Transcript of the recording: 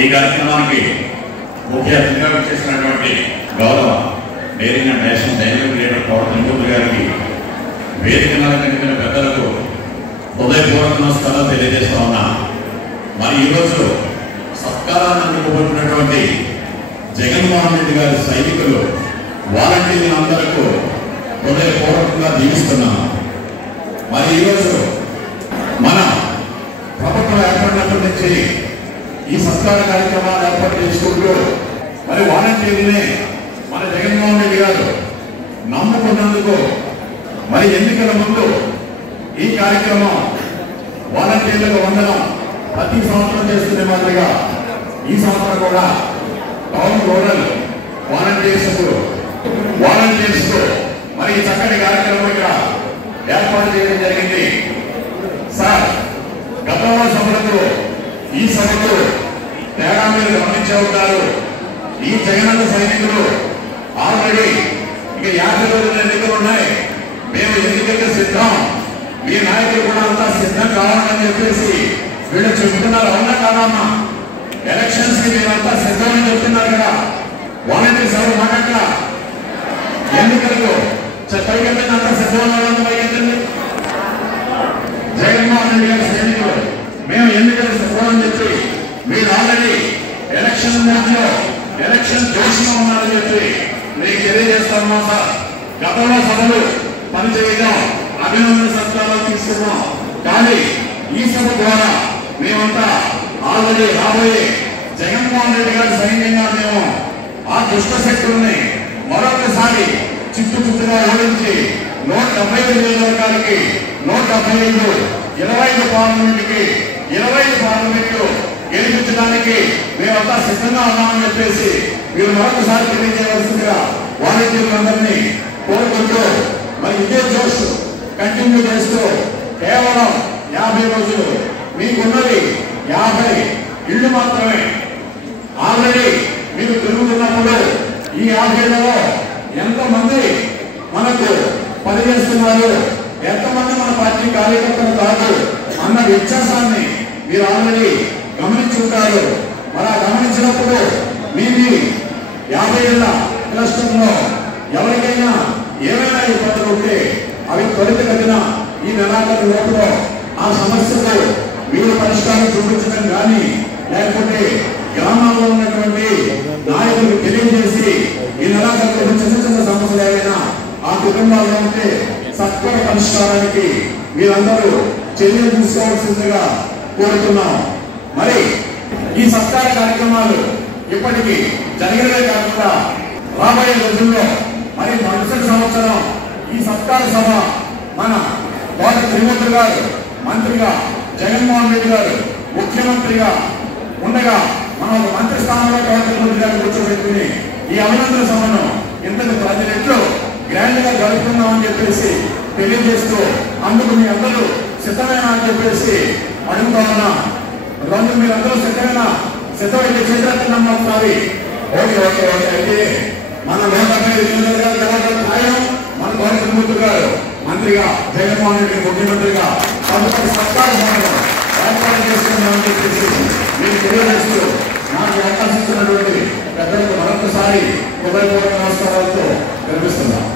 ఈ కార్యక్రమానికి ముఖ్య అతిథిగా చేసినటువంటి గౌరవ daring and national dining leader Pawan గారికి వేదిక కలిగిన పెద్దలకు హృదయపూర్వక నమస్కారాలు తెలియజేస్తా ఉన్నా. మరి ఈరోజు సత్కారాన్ని అందుకోబోతున్నటువంటి జగన్మోహన్ రెడ్డి గారి సైనికులు వాలంటీర్లు అందరికీ హృదయపూర్వకంగా దీవిస్తున్నాను. మరి ఈరోజు మన ప్రభుత్వం ఏర్పడినప్పటి నుంచి ఈ సత్కార కార్యక్రమాలు ఏర్పాటు చేసుకుంటూ మరి వాలంటీర్లని మన జగన్మోహన్ రెడ్డి గారు నమ్ముకున్నందుకు మరి ఎన్నికల ముందు ఈ కార్యక్రమం వాలంటీర్లకు వందనం ప్రతి సంవత్సరం చేస్తున్న మాదిరిగా ఈ సంవత్సరం కూడా టౌన్ రూరల్ వాలంటీర్స్ మరి చక్కటి కార్యక్రమం ఇక్కడ ఏర్పాటు చేయడం జరిగింది. సార్, గతంలో సభలకు ఈ సభకు తేడా మీరు గమనించే ఉంటారు. ఈ జగనన్న సైనికులు ఆల్రెడీ ఇక 50 రోజుల ఎన్నికలు ఉన్నాయి, మేము ఎన్నికలకు సిద్ధం, మీ నాయకులు కూడా అంతా సిద్ధం కావాలని చెప్పేసి వీళ్ళు చెబుతున్నారు. అవునా కాదమ్మా? ఎలక్షన్స్ కి మీరంతా సిద్ధమని చెప్తున్నారు కదా. వాలంటీర్స్ ఎవరు మాట్లాడ ఎన్నికలకు పైకెత్తండి, అంతా సిద్ధం పైకెత్తండి. జగన్మోహన్ రెడ్డి గారి సైనికులు మేము ఎన్నికలు సిద్ధం అని చెప్పి మీరు ఆల్రెడీ ఎలక్షన్ జోష్లో ఉన్నారని చెప్పి నేను తెలియజేస్తాను. సార్, గతంలో సభలు పనిచేయడం అభినందన సత్కారాలు తీసుకున్నాం, కానీ ఈ సభ ద్వారా మేమంతా ఆల్రెడీ రాబోయే జగన్మోహన్ రెడ్డి గారి సైన్యంగా మేము ఆ దుష్ట శక్తుల్ని మరొకసారి చుట్టుగా ఓడించి 175 నియోజకవర్గాలకి 175, 25 పార్లమెంట్కి 25 పార్లమెంట్లు గెలిపించడానికి మేమంతా సిద్ధంగా ఉన్నామని చెప్పేసి మీరు మరొకసారి తెలియజేయవలసిందిగా వాలంటీర్లందరినీ కోరుకుంటూ మరి ఇదే జోష్ కంటిన్యూ చేస్తూ కేవలం 50 రోజులు మీకున్నది 50 ఇళ్లు మాత్రమే. ఆల్రెడీ మీరు తిరుగుతున్నప్పుడు ఈ 50లలో ఎంతమంది మనకు పనిచేస్తున్నారు, ఎంతమంది మన పార్టీ కార్యకర్తలు కాదు అన్న వ్యత్యాసాన్ని మీరు ఆల్రెడీ గమనించుంటారు. మరి ఆ గమనించినప్పుడు మీది 50 ఏళ్ల క్లస్టర్లో ఎవరికైనా ఏమైనా ఇబ్బందులు ఉంటే అవి త్వరితగతిన ఈ నెలాఖరు లోపల ఆ సమస్యకు మీరు పరిష్కారం చూపించడం కానీ, లేకపోతే గ్రామాల్లో ఉన్నటువంటి నాయకులకు తెలియజేసి ఈ నెలాఖరు చిన్న చిన్న సమస్యలు ఏవైనా ఆ కుటుంబాల్లో ఉంటే సత్వర పరిష్కారానికి మీరందరూ చర్యలు తీసుకోవాల్సిందిగా కోరుతున్నాం. మరి ఈ సత్కార కార్యక్రమాలు ఇప్పటికీ జరిగినదే కాకుండా రాబోయే రోజుల్లో మరి మరుసటి సంవత్సరం ఈ సత్కార సభ మన కోట త్రిమూర్తి గారు మంత్రిగా, జగన్మోహన్ రెడ్డి గారు ముఖ్యమంత్రిగా ఉండగా మనం ఒక మంత్రి స్థానంలో కోట త్రిమూర్తి గారు కూర్చోబెట్టుకుని ఈ అభినందన సభను ఇంతకు 10 రెట్లు గ్రాండ్ గా జరుపుకుందామని చెప్పేసి తెలియజేస్తూ అందుకు మీ అందరూ సిద్ధమేనా అని చెప్పేసి అడుగుతా ఉన్నా. రెండు మీరందరూ సిద్ధమైతే చేతులెత్తండి ఒకసారి. ఓకే ఓకే ఓకే అయితే మన 175 నియోజకవర్గాలు ఖాయం. మన కోట త్రిమూర్తి గారు మంత్రిగా, జగన్మోహన్ రెడ్డి ముఖ్యమంత్రిగా తదుపరి సత్కార సభను ఏర్పాటు చేసుకుందామని చెప్పేసి మీరు తెలియజేస్తూ నాకు అవకాశం ఇచ్చినటువంటి పెద్దలకు మరొకసారి హృదయపూర్వక నమస్కారాలతో కనిపిస్తున్నాం.